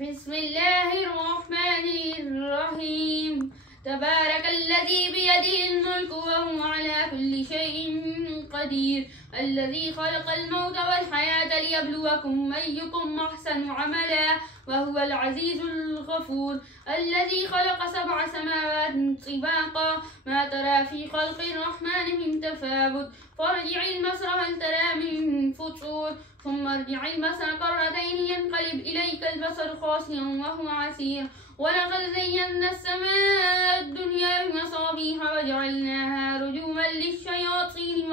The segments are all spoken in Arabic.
بسم الله الرحمن الرحيم. تبارك الذي بيده الملك وهو على كل شيء قدير، الذي خلق الموت والحياة ليبلوكم أيكم أحسن عملا وهو العزيز الغفور، الذي خلق 7 سماوات طباقا ما ترى في خلق الرحمن من تفاوت، فارجع البصر هل ترى من فطور، ثم ارجع البصر كرتين ينقلب إليك البصر خاسئا وهو عسير، ولقد زينا السماء الدنيا بمصابيح وجعلناها رجوما للشياطين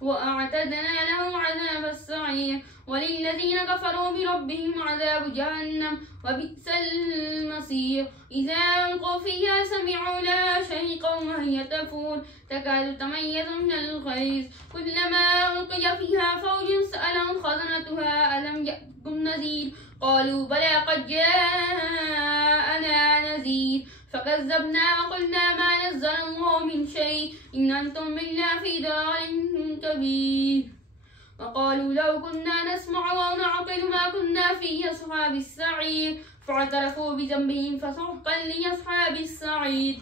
وأعتدنا لهم عذاب السعير، وللذين كفروا بربهم عذاب جهنم وبئس المصير. إذا ألقوا فيها سمعوا لها شهيقا وهي تفور تكاد تميز من الغيظ، كلما ألقي فيها فوج سألهم خزنتها ألم يأتكم نذير، قالوا بلى قد جاءنا نذير فكذبنا وقلنا ما نزل الله من شيء إن أنتم إلا في ضلال كبير، وقالوا لو كنا نسمع أو نعقل ما كنا في أصحاب السعير، فاعترفوا بذنبهم فسحقا لأصحاب السعير.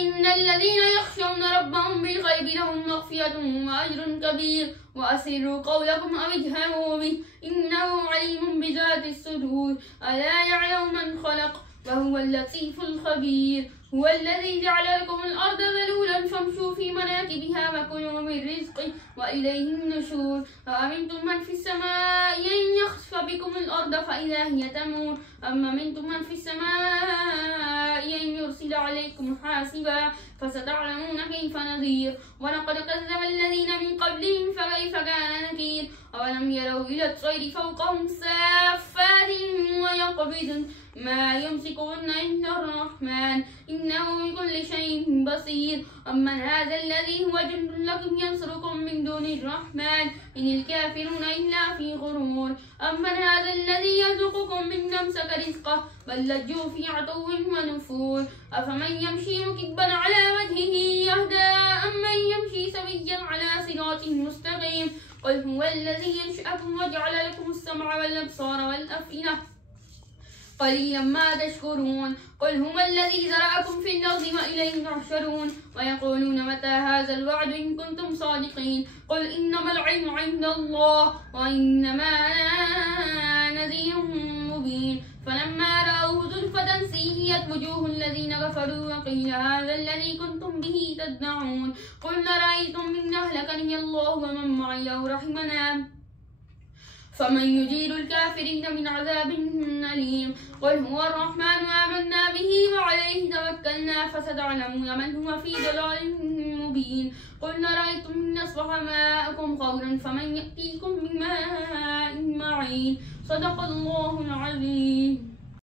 إن الذين يخشون ربهم بالغيب لهم مغفرة وأجر كبير، وأسروا قولكم أو اجهروا به إنه عليم بذات الصدور، ألا يعلم من خلق وهو اللطيف الخبير. هو الذي جعل لكم الأرض ذلولا فامشوا في مناكبها وكلوا من رزقه وإليه النشور، أأمنتم من في السماء أن يخسف بكم الأرض فإذا هي تمور، أم أمنتم من في السماء أن يرسل عليكم حاسبا فستعلمون كيف نذير. ولقد كذب الذين من قبلهم فكيف كان نكير، أولم يروا إلى الطير فوقهم سافات ويقبضن ما يمسكهن إلا الرحمن إنه بكل شيء بصير. أمن هذا الذي هو جند لكم ينصركم من دون الرحمن إن الكافرون إلا في غرور. أمن هذا الذي يرزقكم من أمسك رزقه بل لجوا في عتو ونفور. أفمن يمشي مكبا على وجهه يهدى أمن يمشي سويا على صراط مستقيم. قل هو الذي ينشأكم وجعل لكم السمع والأبصار والأفئدة قليلا ما تشكرون. قل هو الذي زرعكم في الأرض وإليه تحشرون. ويقولون متى هذا الوعد إن كنتم صادقين. قل إنما العلم عند الله وإنما أنا نذير مبين. فلما رأوه زلفة سيئت وجوه الذين كفروا وقيل هذا الذي كنتم به تدعون. قل أرأيتم إن أهلكني الله ومن معي أو رحمنا فمن يجير الكافرين من عذاب أليم. قل هو الرحمن آمنا به وعليه توكلنا فستعلمون من هو في ضلال مبين. قل أرأيتم إن أصبح ماؤكم غورا فمن يأتيكم بماء معين. صدق الله العظيم.